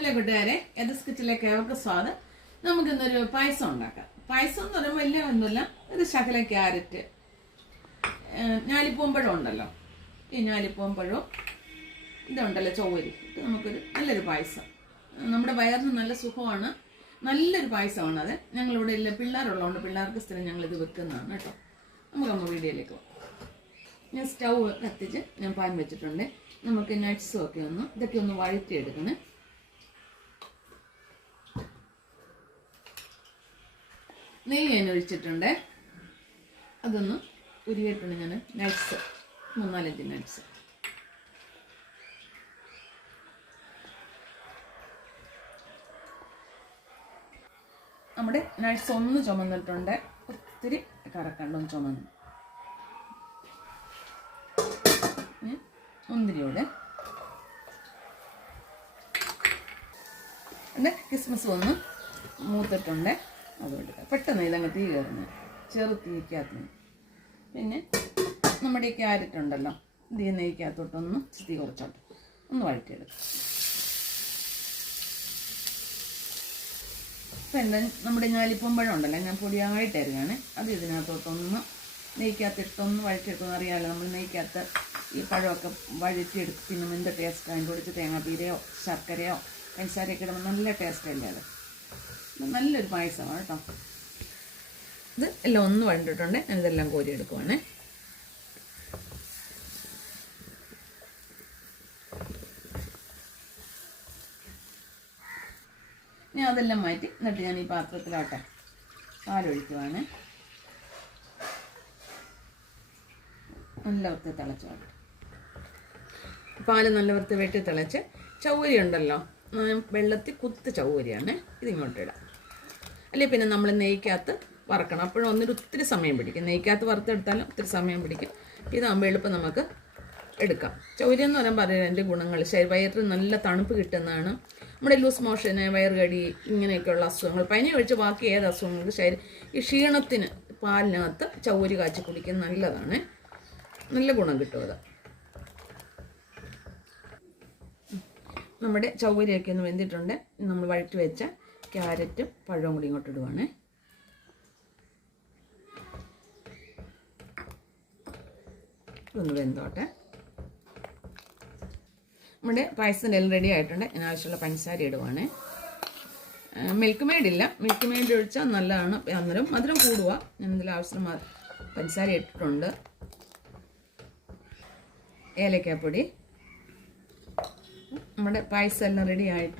Hello കൂട്ടുകാരെ, എദസ് കിച്ചണിലേക്ക് ഏവർക്കും സ്വാഗതം. നമുക്കിന്നൊരു പായസം ഉണ്ടാക്കാം. പായസം എന്ന് പറയുമ്പോൾ വലിയ ഒന്നുമില്ല, ഒരു ശകല ക്യാരറ്റ്, ഞാലിപ്പൂമ്പഴം ഉണ്ടല്ലോ, ഈ ഞാലിപ്പൂമ്പഴവും ഇതുണ്ടല്ലോ ചൊവ്വരി, ഇത് നമുക്കൊരു നല്ലൊരു പായസം. നമ്മുടെ വയറിന് നല്ല സുഖമാണ്, നല്ലൊരു പായസമാണ്. അത് ഞങ്ങളിവിടെ ഇല്ല, പിള്ളേരുള്ളതുകൊണ്ട് പിള്ളേർക്ക് സ്ഥിരം ഞങ്ങളിത് വെക്കുന്നതാണ് കേട്ടോ. നമുക്ക് വീഡിയോയിലേക്ക് പോകാം. ഞാൻ സ്റ്റൗ കത്തിച്ച് ഞാൻ പാൻ വെച്ചിട്ടുണ്ട്. നമുക്ക് നട്ട്സും ഒക്കെ ഇതൊക്കെ ഒന്ന് വഴറ്റിയെടുക്കണേ. നെയ്യ് ഞാൻ ഒഴിച്ചിട്ടുണ്ട്, അതൊന്ന് ഉരുകിയിട്ടുണ്ട്. ഞാൻ നട്ട്സ് 3-4 നട്ട്സ് നമ്മുടെ നട്ട്സ് ഒന്ന് ചുമന്നിട്ടുണ്ട്, ഒത്തിരി കറക്കണ്ട, ചുമന്ന്. മുന്തിരിയോടെ പിന്നെ കിസ്മസ് ഒന്ന് മൂത്തിട്ടുണ്ട്, അതുകൊണ്ട് പെട്ടെന്ന് ഇതങ്ങ് തീ കയറുന്നു, ചെറു തീക്കകത്ത്. പിന്നെ നമ്മുടെ ഈ ക്യാരറ്റ് ഉണ്ടല്ലോ, ഇത് ഈ നെയ്ക്കകത്തോട്ടൊന്ന് തീ കുറച്ചോട്ട് ഒന്ന് വഴറ്റിയെടുക്കും. അപ്പം എന്താ, നമ്മുടെ ഞാലിപ്പൂമ്പഴം ഉണ്ടല്ലോ, ഞാൻ പൊടിയായിട്ടായിരിക്കുകയാണ്. അത് ഇതിനകത്തോട്ടൊന്ന് നെയ്ക്കകത്തിട്ടൊന്ന് വഴറ്റിയെടുക്കുമെന്ന് അറിയാമല്ലോ. നമ്മൾ നെയ്ക്കകത്ത് ഈ പഴമൊക്കെ വഴറ്റിയെടുക്കും. പിന്നെ എന്ത് ടേസ്റ്റ്, അതിൻ്റെ പൊടിച്ച് തേങ്ങാപ്പീരയോ ശർക്കരയോ പഞ്ചസാരയൊക്കെ ഇടുമ്പോൾ നല്ല ടേസ്റ്റ് അല്ലേ. അത് നല്ലൊരു പായസമാണ് കേട്ടോ. ഇത് എല്ലാം ഒന്ന് വഴണ്ടിട്ടുണ്ട്, ഞാനിതെല്ലാം കോരിയെടുക്കുവാണേ. ഞാൻ അതെല്ലാം മാറ്റി, എന്നിട്ട് ഞാൻ ഈ പാത്രത്തിലാട്ടെ പാലൊഴിക്കുവാണ്. നല്ല വൃത്തി തിളച്ചോട്ടെ. പാല് നല്ല വൃത്തി വെട്ടി തിളച്ച്, ചൗവരി ഉണ്ടല്ലോ, വെള്ളത്തിൽ കുത്ത് ചൗവരിയാണ്, ഇതിങ്ങോട്ട് ഇടാം. അല്ലെങ്കിൽ പിന്നെ നമ്മൾ നെയ്ക്കകത്ത് വറക്കണം, അപ്പോഴും ഒത്തിരി സമയം പിടിക്കും. നെയ്ക്കകത്ത് വറുത്തെടുത്താലും ഒത്തിരി സമയം പിടിക്കും. ഇതാകുമ്പോൾ എളുപ്പം നമുക്ക് എടുക്കാം. ചൗവരി എന്ന് പറയാൻ പറയാം അതിൻ്റെ ഗുണങ്ങൾ. വയറിന് നല്ല തണുപ്പ് കിട്ടുന്നതാണ്. നമ്മുടെ ലൂസ് മോഷന്, വയറുകടി, ഇങ്ങനെയൊക്കെയുള്ള അസുഖങ്ങൾ, പനി ഒഴിച്ച് ബാക്കി ഏത് അസുഖങ്ങൾക്ക് ഈ ക്ഷീണത്തിന് പാലിനകത്ത് ചൗവരി കാച്ചി കുടിക്കുന്നത് നല്ലതാണ്, നല്ല ഗുണം കിട്ടും അത്. നമ്മുടെ ചൗവരിയൊക്കെ ഒന്ന് വെന്തിട്ടുണ്ട്. നമ്മൾ വഴറ്റി വെച്ച ക്യാരറ്റും പഴവും കൂടി ഇങ്ങോട്ട് ഇടുവാണേ. ഇതൊന്ന് വെന്തോട്ടെ. നമ്മുടെ പായസത്തിൻ്റെ എല്ലാം റെഡി ആയിട്ടുണ്ട്. ഞാൻ ആവശ്യമുള്ള പഞ്ചസാര ഇടുവാണേ. മിൽക്ക് മെയ്ഡില്ല, മിൽക്ക് മെയ്ഡ് ഒഴിച്ചാൽ നല്ലതാണ്, അന്നേരം മധുരം കൂടുക. ഞാൻ ഇതിൽ ആവശ്യമുള്ള പഞ്ചസാര ഇട്ടിട്ടുണ്ട്. ഏലക്കാപ്പൊടി, നമ്മുടെ പായസം എല്ലാം റെഡി ആയിട്ട്